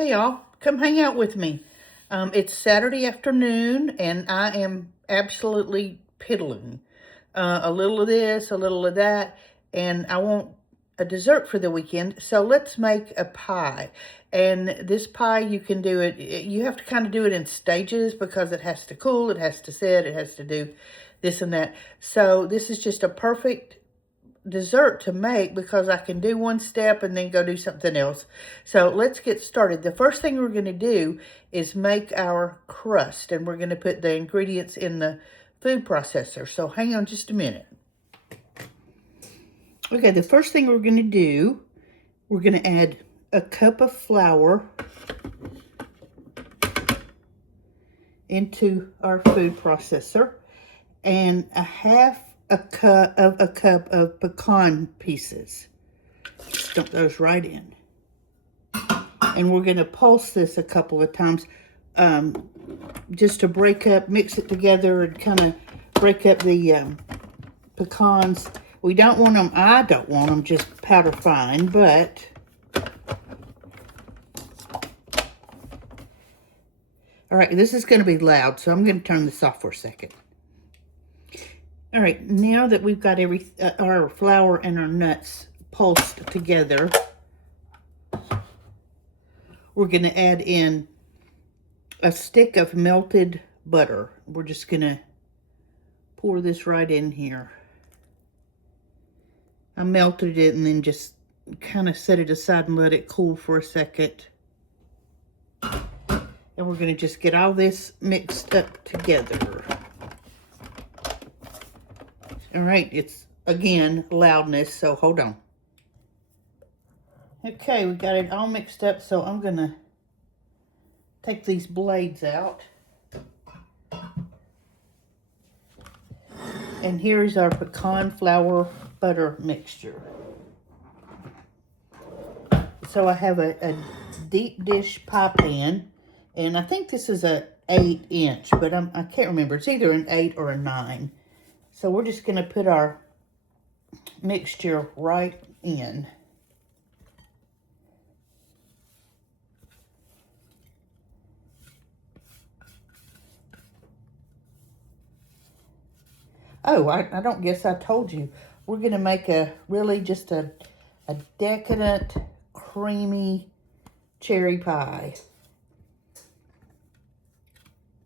Hey y'all, come hang out with me. It's Saturday afternoon and I am absolutely piddling. A little of this, a little of that, and I want a dessert for the weekend. So let's make a pie. And this pie, you can do it, you have to kind of do it in stages because it has to cool, it has to set, it has to do this and that. So this is just a perfect dessert to make because I can do one step and then go do something else. So let's get started. The first thing we're going to do is make our crust, and we're going to put the ingredients in the food processor. So hang on just a minute. Okay, the first thing we're going to do, we're going to add a cup of flour into our food processor and a cup of pecan pieces. Just dump those right in. And we're going to pulse this a couple of times just to break up, mix it together and kind of break up the pecans. We don't want them, I don't want them just powder fine, but all right, this is going to be loud, so I'm going to turn this off for a second. All right, now that we've got our flour and our nuts pulsed together, we're going to add in a stick of melted butter. We're just going to pour this right in here. I melted it and then just kind of set it aside and let it cool for a second. And we're going to just get all this mixed up together. All right, it's, again, loudness, so hold on. Okay, we got it all mixed up, so I'm going to take these blades out. And here's our pecan flour butter mixture. So I have a deep dish pie pan, and I think this is a 8-inch, but I can't remember. It's either an 8 or a 9. So we're just going to put our mixture right in. Oh, I don't guess I told you. We're going to make just a decadent, creamy cherry pie.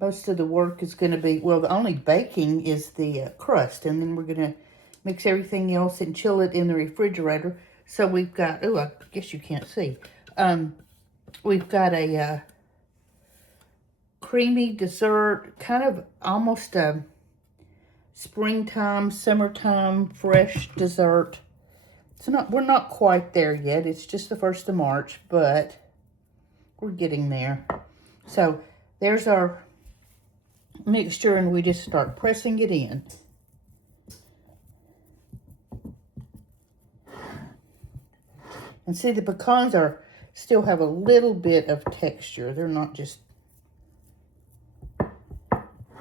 Most of the work is going to be, well, the only baking is the crust. And then we're going to mix everything else and chill it in the refrigerator. So we've got, oh, I guess you can't see. We've got a creamy dessert, kind of almost a springtime, summertime, fresh dessert. We're not quite there yet. It's just the 1st of March, but we're getting there. So there's our mixture, and we just start pressing it in. And see, the pecans still have a little bit of texture. They're not just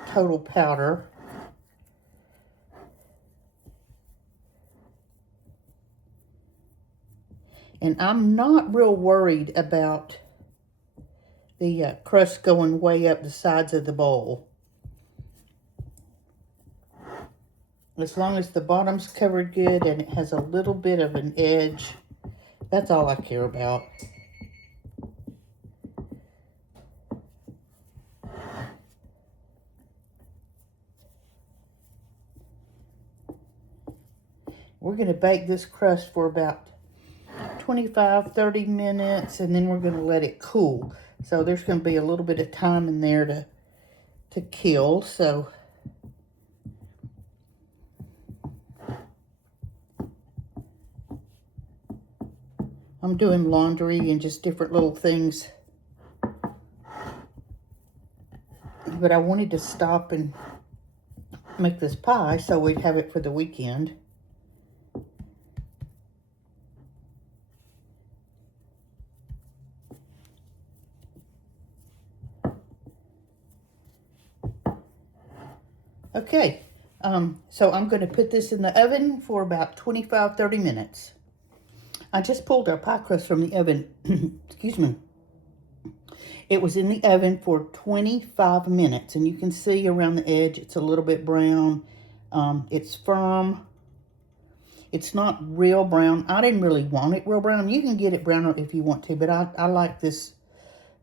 total powder. And I'm not real worried about the crust going way up the sides of the bowl. As long as the bottom's covered good and it has a little bit of an edge, that's all I care about. We're going to bake this crust for about 25-30 minutes, and then we're going to let it cool. So there's going to be a little bit of time in there to kill. So I'm doing laundry and just different little things. But I wanted to stop and make this pie so we'd have it for the weekend. Okay, so I'm going to put this in the oven for about 25-30 minutes. I just pulled our pie crust from the oven. Excuse me. It was in the oven for 25 minutes, and you can see around the edge it's a little bit brown. It's firm. It's not real brown. I didn't really want it real brown. You can get it browner if you want to, but I like this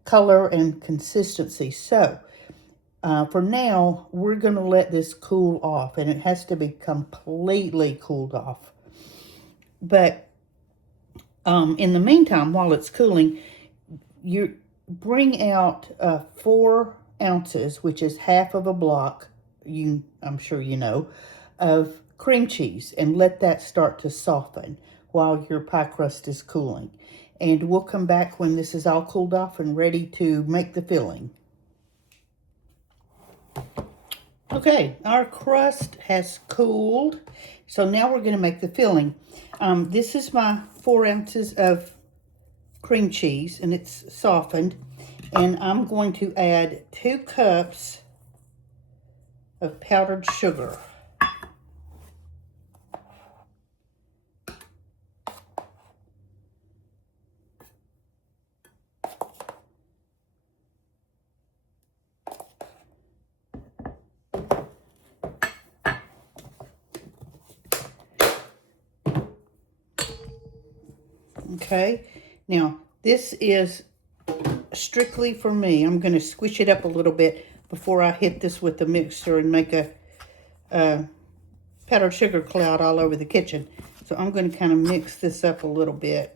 color and consistency. So, for now, we're going to let this cool off, and it has to be completely cooled off. But in the meantime, while it's cooling, you bring out 4 ounces, which is half of a block, I'm sure you know, of cream cheese, and let that start to soften while your pie crust is cooling. And we'll come back when this is all cooled off and ready to make the filling. Okay, our crust has cooled, so now we're going to make the filling. This is my 4 ounces of cream cheese, and it's softened, and I'm going to add 2 cups of powdered sugar. Okay, now this is strictly for me. I'm going to squish it up a little bit before I hit this with the mixer and make a powdered sugar cloud all over the kitchen. So I'm going to kind of mix this up a little bit.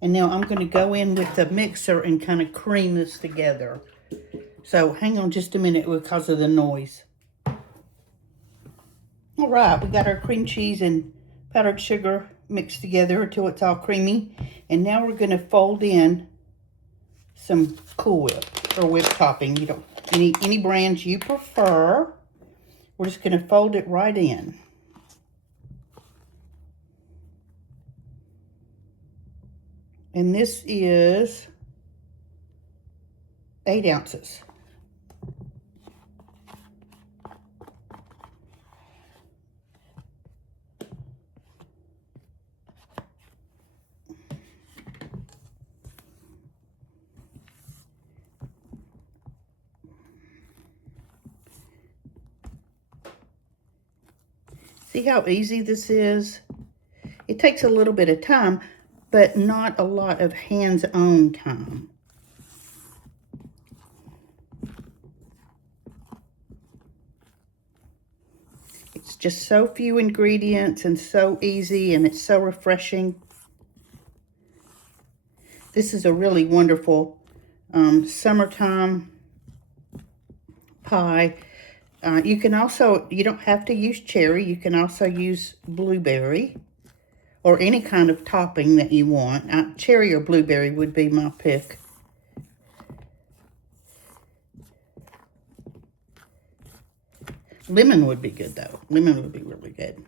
And now I'm going to go in with the mixer and kind of cream this together. So hang on just a minute because of the noise. All right, we got our cream cheese and powdered sugar mixed together until it's all creamy. And now we're going to fold in some Cool Whip or whipped topping. You don't any brands you prefer. We're just going to fold it right in. And this is 8 ounces. See how easy this is? It takes a little bit of time, but not a lot of hands-on time. It's just so few ingredients and so easy, and it's so refreshing. This is a really wonderful summertime pie. You can also, you don't have to use cherry. You can also use blueberry or any kind of topping that you want. Cherry or blueberry would be my pick. Lemon would be good, though. Lemon would be really good.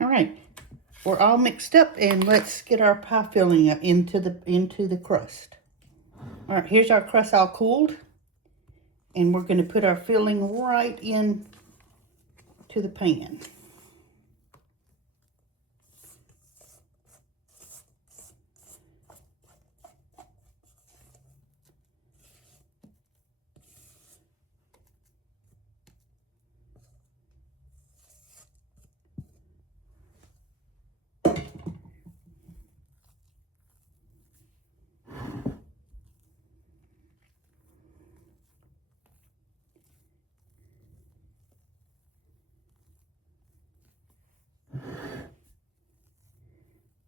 All right, we're all mixed up, and let's get our pie filling up into the crust. All right, here's our crust all cooled, and we're going to put our filling right in to the pan.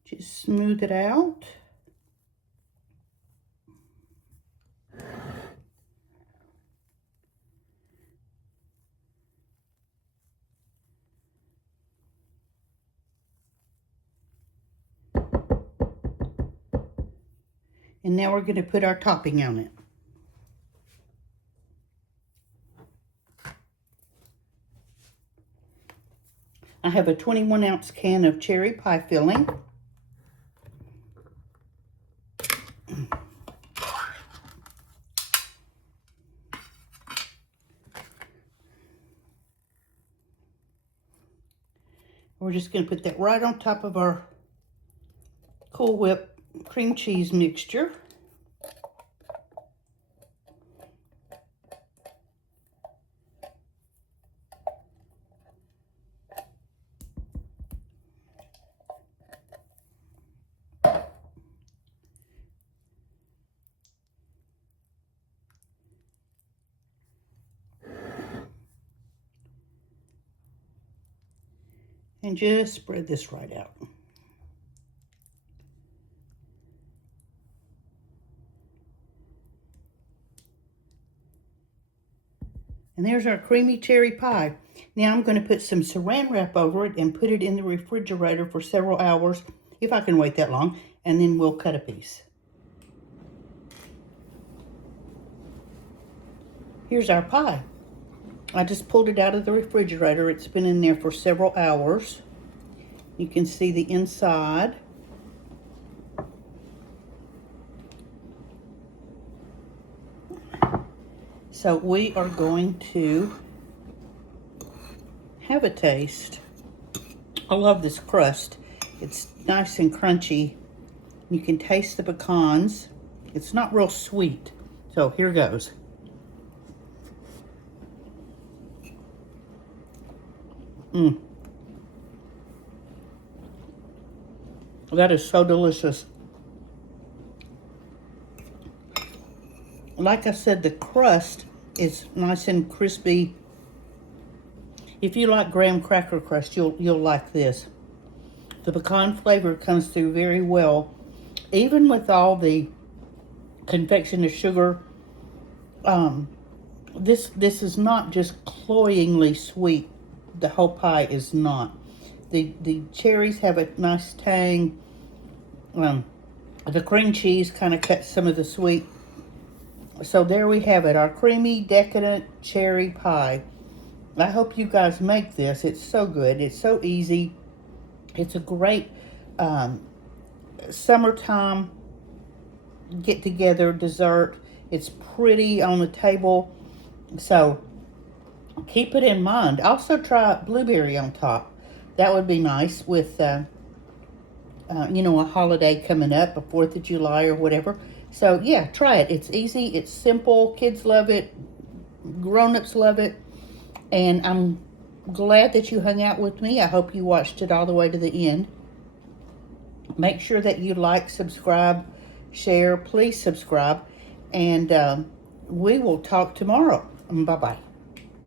Just smooth it out. And now we're going to put our topping on it. I have a 21-ounce can of cherry pie filling. We're just going to put that right on top of our Cool Whip cream cheese mixture. And just spread this right out. And there's our creamy cherry pie. Now I'm going to put some saran wrap over it and put it in the refrigerator for several hours, if I can wait that long, and then we'll cut a piece. Here's our pie. I just pulled it out of the refrigerator. It's been in there for several hours. You can see the inside. So we are going to have a taste. I love this crust. It's nice and crunchy. You can taste the pecans. It's not real sweet. So here goes. That is so delicious. Like I said, the crust is nice and crispy. If you like graham cracker crust, you'll like this. The pecan flavor comes through very well. Even with all the confectioner sugar, this is not just cloyingly sweet. The whole pie is not. The cherries have a nice tang. The cream cheese kind of cuts some of the sweet. So there we have it, our creamy, decadent cherry pie. I hope you guys make this. It's so good. It's so easy. It's a great summertime get-together dessert. It's pretty on the table. So keep it in mind. Also try blueberry on top. That would be nice with, you know, a holiday coming up, a 4th of July or whatever. So yeah, try it. It's easy. It's simple. Kids love it. Grown-ups love it. And I'm glad that you hung out with me. I hope you watched it all the way to the end. Make sure that you like, subscribe, share. Please subscribe. And we will talk tomorrow. Bye-bye.